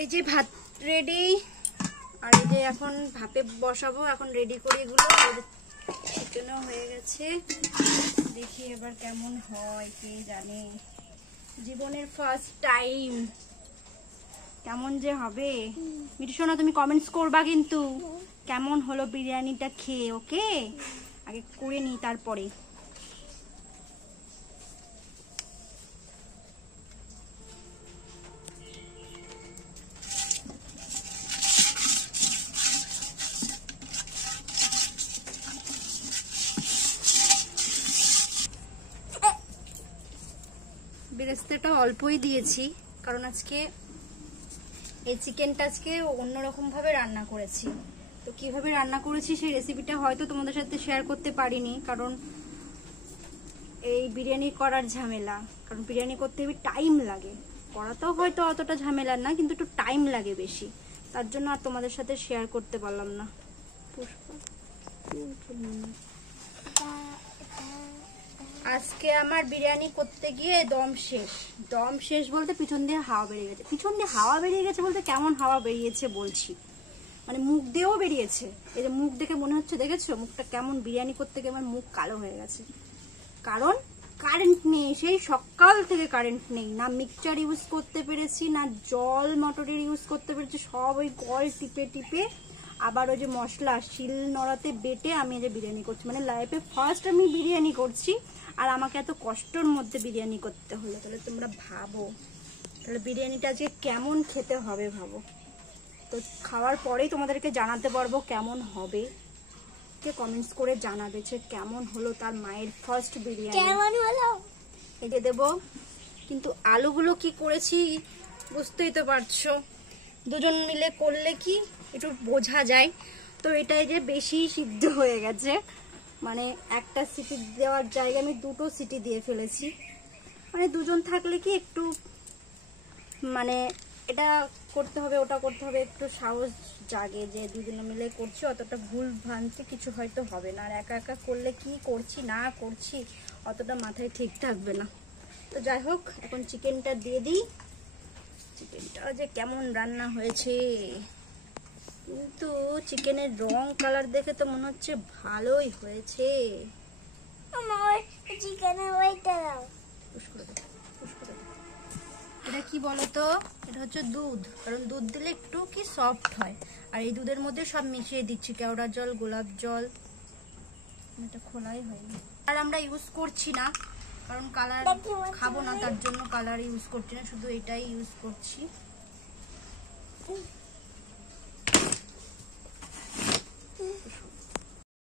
এই যে ভাত রেডি, আর এই যে এখন ভাপে বসাবো। এখন রেডি করে এগুলো চিকেনও হয়ে গেছে। দেখি এবার কেমন হয়, কে জানে। জীবনের ফার্স্ট টাইম কেমন যে হবে। মিঠু সোনা, তুমি কমেন্টস করবা কিন্তু কেমন হলো বিরিয়ানিটা খেয়ে। ওকে, আগে করে নিই তারপরে। বেরেস্তাটা অল্পই দিয়েছি, কারণ আজকে এই চিকেনটা আজকে অন্যরকম ভাবে রান্না করেছি। তো কিভাবে রান্না করেছি সেই রেসিপিটা হয়তো তোমাদের সাথে শেয়ার করতে পারিনি, কারণ এই বিরিয়ানি করার ঝামেলা। কারণ বিরিয়ানি করতে হেবি টাইম লাগে, করাতেও হয়তো অতটা ঝামেলা না, কিন্তু একটু টাইম লাগে বেশি। তার জন্য আর তোমাদের সাথে শেয়ার করতে পারলাম না। আজকে আমার বিরিয়ানি করতে গিয়ে দম শেষ বলতে পিছন দিয়ে হাওয়া বেরিয়ে গেছে। পিছন দিয়ে হাওয়া বেরিয়ে গেছে বলতে কেমন হাওয়া বেরিয়েছে বলছি, মানে মুখ দিয়েও বেরিয়েছে। এই যে মুখ দেখে মনে হচ্ছে, দেখেছো মুখটা কেমন? বিরিয়ানি করতে গিয়ে আমার মুখ কালো হয়ে গেছে, কারণ কারেন্ট নেই। সেই সকাল থেকে কারেন্ট নেই, না মিক্সচার ইউজ করতে পেরেছি, না জল মটরের ইউজ করতে পেরেছি। সব ওই কল টিপে টিপে, আবার ওই যে মশলা শিল নোড়াতে বেটে আমি যে বিরিয়ানি করছি। মানে লাইফে ফার্স্ট আমি বিরিয়ানি করছি, আর আমাকে এত কষ্টের মধ্যে বিরিয়ানি করতে হলো। তাহলে তোমরা ভাবো, তাহলে বিরিয়ানিটা আজকে কেমন খেতে হবে ভাবো। তো খাওয়ার পরেই তোমাদেরকে জানাতে পারবো কেমন হবে। কে কমেন্টস করে জানাবে যে কেমন হলো তার মায়ের ফার্স্ট বিরিয়ানি। কেমন হলো এটা দেবো। কিন্তু আলুগুলো কি করেছি বুঝতেই তো পারছো, দুজন মিলে করলে কি একটু বোঝা যায়। তো এটাই যে বেশি সিদ্ধ হয়ে গেছে, মানে একটা সিটি দেওয়ার জায়গায় আমি দুটো সিটি দিয়ে ফেলেছি। মানে দুজন থাকলে কি একটু মানে এটা করতে হবে ওটা করতে হবে, একটু সাহস জাগে যে দুজনে মিলে করছি, অতটা ভুল ভ্রান্তি কিছু হয়তো হবে না। আর একা একা করলে কি করছি না করছি অতটা মাথায় ঠিক থাকবে না। তো যাই হোক, এখন চিকেনটা দিয়ে দিই। চিকেনটা যে কেমন রান্না হয়েছে, কিন্তু চিকেনের রং কালার দেখে তো মনে হচ্ছে ভালোই হয়েছে। আমার চিকেনের ওইটা দাও। এটা কি বলতো, এটা হচ্ছে দুধ, কারণ দুধ দিলে একটু কি সফট হয়। আর এই দুধের মধ্যে সব মিশিয়ে দিচ্ছি, কেওড়া জল, গোলাপ জল। এটা খোলাই হয়নি। আর আমরা ইউজ করছি না, কারণ কালার খাবো না, তার জন্য কালার ইউজ করছি না, শুধু এটাই ইউজ করছি।